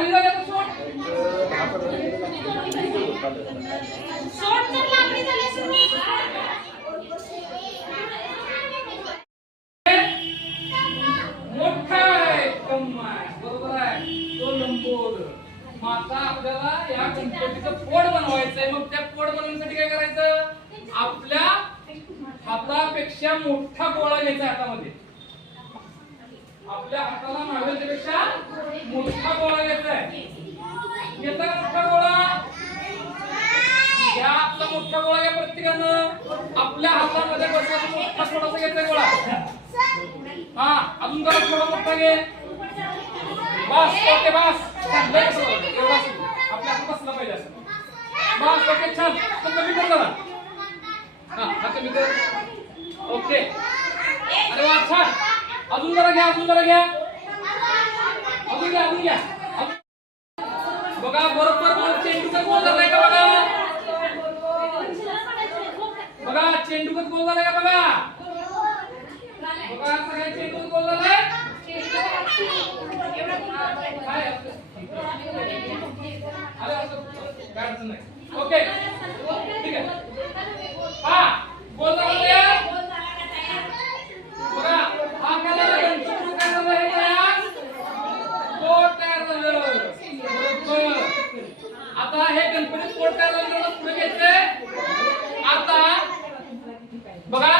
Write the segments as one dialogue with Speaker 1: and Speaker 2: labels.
Speaker 1: खाली झाली आता सोड.
Speaker 2: सोड तर लाकडी झाली सुनी
Speaker 1: मोठा आहे कम्माय बरोबर आहे. तो लंबोद आता आपल्याला या गणपतीचं पोड बनवायचंय. मग त्या पोड बनवण्यासाठी काय करायचं? आपल्या हातापेक्षा मोठा गोळा घ्यायचा हातामध्ये. आपल्या हाताला मावेल त्यापेक्षा मोठा गोळा घ्यायचा आहे घेता का मोठा गोळा? घ्या आपला मोठा गोळा घ्या प्रत्येकानं आपल्या हातामध्ये बसवायचा मोठा थोडासा घ्यायचा गोळा. हा अजून जरा थोडा मोठा घे. बस ओके बस? एवढं. आपल्या हातात बसला पाहिजे असं. बस ओके छान. तो कमी कर जरा. हा हा कमी कर ओके. अरे वा छान. अजून जरा घ्या अजून जरा घ्या. अजून घ्या अजून घ्या अजून- बघा बरोबर बॉल चेंडूचा गोल झालाय का बघा बघा चेंडूचा गोल झालाय का बघा बघा सगळ्या चेंडूचा गोल झालाय काय असं? अरे असं काय अडचण नाही ओके ठीक आहे हा गोल झाला बघा हा काय झाला गणपतीचं काय झालं हे तयार पोट तयार झालं बरोबर आता हे पुढे आता बघा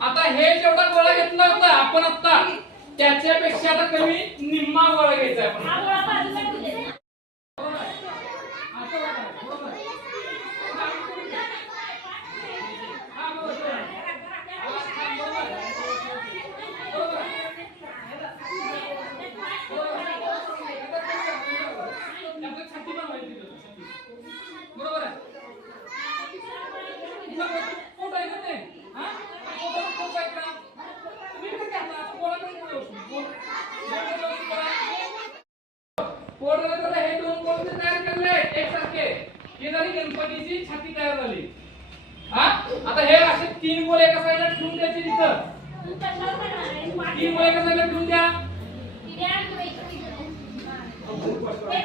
Speaker 1: आता हे जेवढा गोळा घेतला होता आपण आता त्याच्यापेक्षा आता कमी निम्मा गोळा घ्यायचा आपण
Speaker 2: हा गोळा बाजूला ठेवू दे.
Speaker 1: बरोबर आहे? असं बघा, बरोबर आहे. हा, बरोबर आहे. हा, छान, बरोबर आहे. बरोबर आहे. त्यातलं छाती बनवायची तिथं, छाती. बरोबर आहे मग पोट आहे का ते? हा? पोटाला पोट आहे का? तुम्ही कुठे घातला? पोळा करून व्यवस्थित. पोट- पोट व्यवस्थित करा. पोट झालं तर हे दोन पोट जे तयार केले एकसारखे ही झाली गणपतीची छाती तयार झाली हा आता हे असे तीन गोळे एका साईडला ठेवून द्यायचे तिथं? तीन गोळे एका साईडला ठेवून द्या.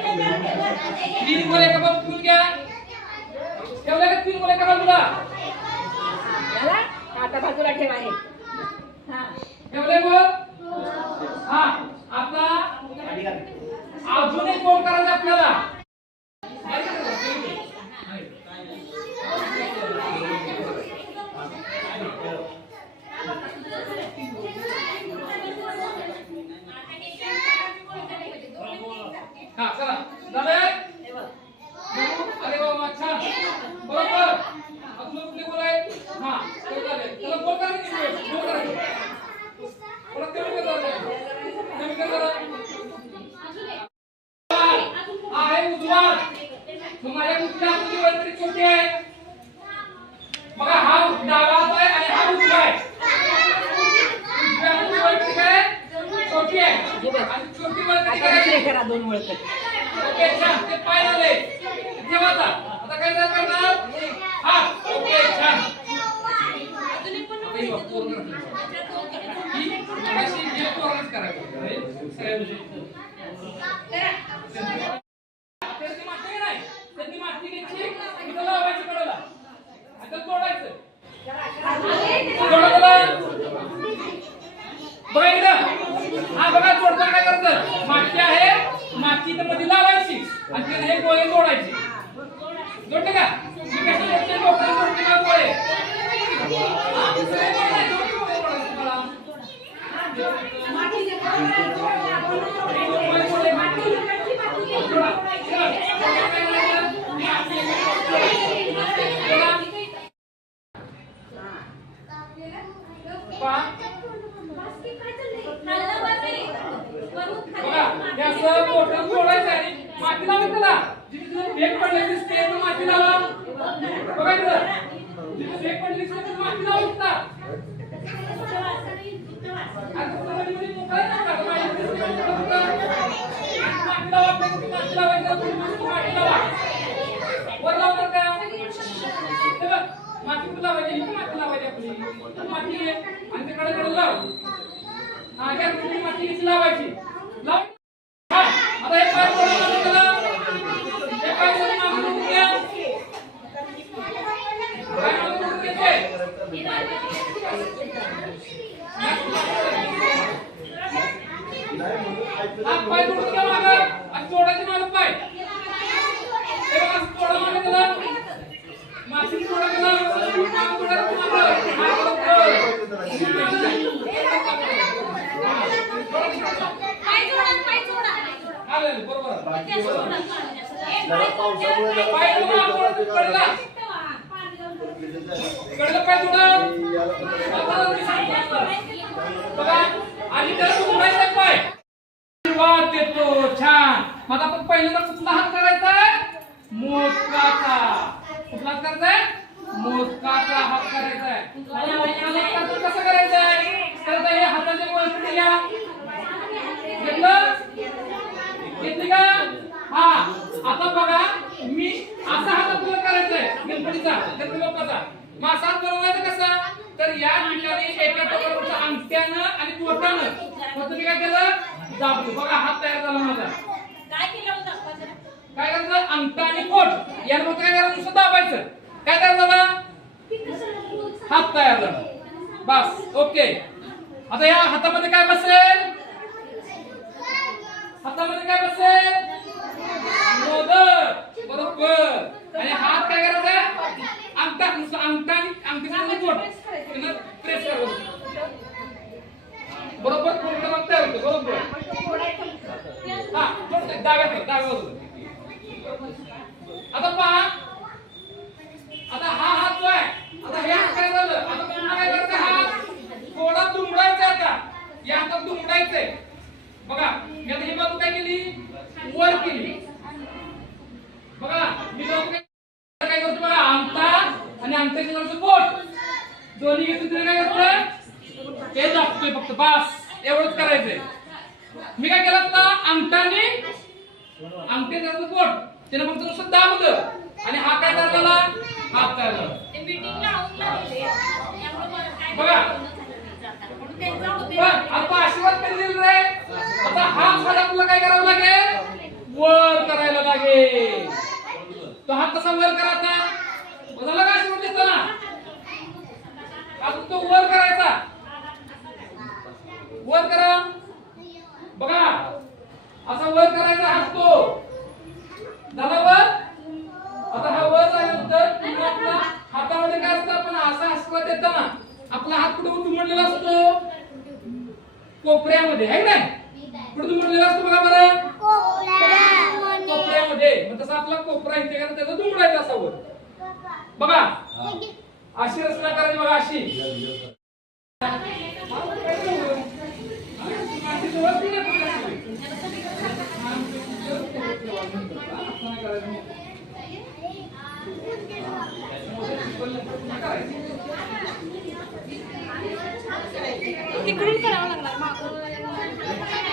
Speaker 2: तिने
Speaker 1: गोळे एका बाजूला ठेवून घ्या ठेवले का तीन गोळे एका बाजूला?
Speaker 3: आता बाजूला ठेवा हे हा
Speaker 1: ठेवले गोल हा आता अजून एक गोल करायचा आपल्याला हा चला झालंय अरे बाबा छान बरोबर अजून कुठले गोल आहेत हा ते झाले. चला गोल करा किती वेळ? गोल करा थोडं कमी कर जरा. कमी कर जरा. हा आहे उजवा मग माझ्या उजव्या हाताची वळकडी छोटी आहे. बघा हा डावा हात आहे आणि हा उजवा आहे. उजव्या हाताची वळकडी काय? छोटी आहे. आणि छोटी
Speaker 3: आता
Speaker 1: काय?
Speaker 3: करा दोन वळकट
Speaker 1: ओके छान. ते पाय झाले ठेवा आता. काय करणार? हा ओके छान. काही पूर्ण ही अशी जे पूर्णच करायचं सगळ्या आणि हा बघा काय माती आहे. लावायची. त्याने हे गोळे जोडायचे जोडले का? मी कसे जोडते लोकांना जोडते का गोळे हा, दुसरे गोळे नाही, जोडते गोळे जोडायचे तुम्हाला. हे गोळे जोडले, माती. जोडा, जोडा. जोडा. पहा.
Speaker 2: खाल्लं बरं नाही. वरून
Speaker 1: बघा
Speaker 2: खाल्लं.
Speaker 1: हे असं बोटात जोडायचं आणि माती लावा त्याला जिथे तुला भेग पडले दिसते तर माती लावा बघा इकडं जिथे भेग पडली दिसते तर माती लावा इथं. आणि तुला मध्ये मध्ये मोकळं नाही का? तुम्हाला इथे दिसते म्हणजे फक्त माती लावा आपल्या इथे माती लावायचं तुम्ही नुसतं माती लावा वर लावणार का हे बघ, माती कुठं लावायची इथे माती लावायची आपली. इथं माती आहे. आणि तिकडे कडे लाव. हा या माती इथे लावायची. लाव हा, आता हे पाय जोडा, हात पाय जोडून घ्या मागं. आणि जोडायचे मागं पाय हे बघा, असं जोडा मागं त्याला. माशीने जोडा त्याला. मागं जोडायचं मागं. हात बरोबर.
Speaker 2: पाय जोडा, पाय जोडा.
Speaker 1: आलं, बरोबर आहे.
Speaker 2: ते असं जोडा, पाय. ए,
Speaker 4: जरा पावसामुळे जरा.
Speaker 1: बघा आणि त्याला जोडायचा पाय. वाद देतो. छान. मग आता आपण पहिल्यांदा कुठला हात करायचा? मोदकाचा. कुठला हात करायचा? मोदकाचा हात करायचा आहे. कसं करायचा आहे तर आता हे हाताचे वळण या घेतलं घेतली का हा आता बघा मी असा हात आपल्याला करायचा आहे. गणपतीचा गणपती बाप्पाचा. हात बनवायचा कसा? तर या ठिकाणी एका प्रकारच्या अंगठ्यानं आणि बोटानं मग तुम्ही काय केलं? दाबलो. बघा हात तयार झाला माझा.
Speaker 2: काय
Speaker 1: करायचं? अंगठा आणि बोट यानं फक्त काय करायचं? नुसतं दाबायचं. काय करायचं झालं? हात तयार झाला. बस ओके. आता या हातामध्ये काय बसेल? हातामध्ये काय बसेल मोदक बरोबर. आणि हात काय करायचा? अंगठा. नुसतं अंगठा आणि अंगठीचं बोट. प्रेस करायचं. बरोबर मग तयार होतं बरोबर. हा डाव्या बाजूला. आता पहा. आता हा हात जो आहे आता हे हात काय झालं? आता पुन्हा काय करायचं? हात? थोडा दुमडायचा आता. या हातात दुमडायचंय बघा मी आता ही बाजू काय केली? वर केली. बघा मी बाजू काय करतो बघा अंगठा आणि वरचं बोट. दोन्ही तरी काय करतोय? ते दाबतोय फक्त बस एवढंच करायचंय. मी काय केलं आता? अंगठाने अंगठ्याचं बोट. त्याने फक्त नुसतं दाबलं. आणि हा काय झाला हात तयार झाला आता हा हात आपल्याला काय करावं लागेल? वर करायला लागेल. तो हात कसा वर करायचा बघायला काय आशीर्वाद देताना आता तो वर करायचा. वर करा. बघा. असा वर करायचा हात तो. झाला वर? आता हा वर झाल्यानंतर पुन्हा आपला हातामध्ये काय असतं? आपण असा आशीर्वाद देताना आपला हात कुठे दुमडलेला असतो? कोपऱ्यामध्ये. आहे ना कुठे दुमडलेला असतो बघा बरं. कोपऱ्यामध्ये. मग तसा आपला कोपरा इथे करा त्याचा दुमडायचा असा वर बघा. अशी रचना करायची बघा अशी.
Speaker 2: तिकडून करावं लागणार मागं.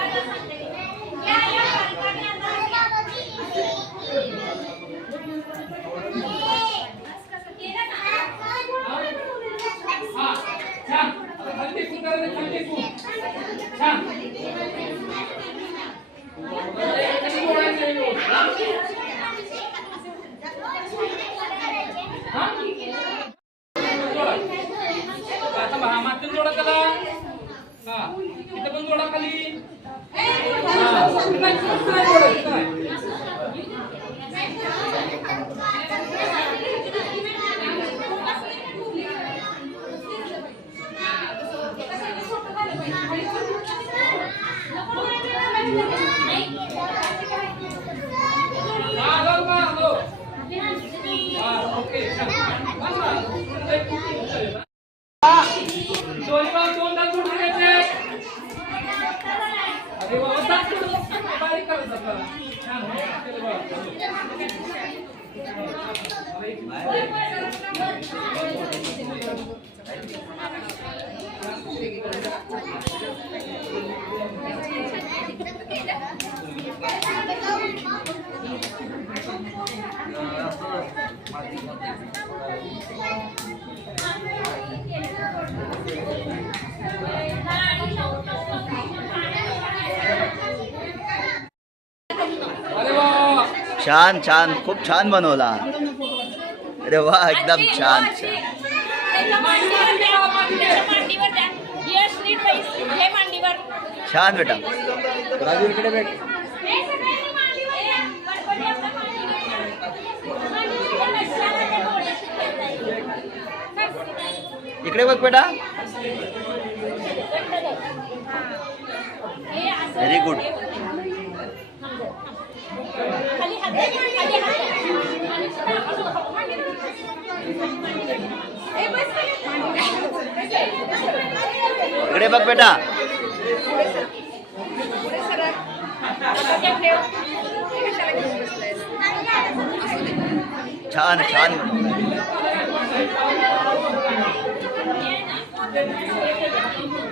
Speaker 2: या, या, बालकाने आता केलं ना?
Speaker 1: हा छान आता खाली टेकून करायचं खाली टेकून छान कशी बोलायचं हे बघ. हा? जोडा. आता बघा, मातीत जोडा त्याला हा इथे पण जोडा खाली हा. इथं नाही, इथं नाही जोडा, इथं नाही. हा, जाऊ का? जाऊ. हा, ओके, छान. छान,
Speaker 4: छान खूप छान बनवला अरे वा एकदम छान छान
Speaker 2: छान बेटा राजू इकडे भेट
Speaker 1: हे सगळ्यांनी मांडीवर द्या गणपती आपल्या मांडीवर मांडीवर द्या. कशाला ते बोलायचं खेळताय?
Speaker 2: इकडे बघ बेटा
Speaker 1: हे असं-
Speaker 2: Very good.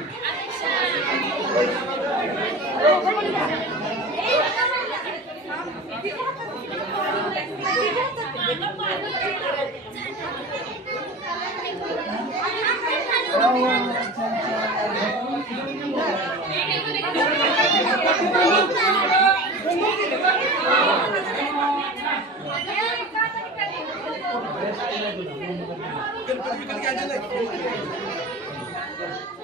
Speaker 1: खाली हात द्या, खाली हात द्या. आणि हे बस
Speaker 2: इकडे बघ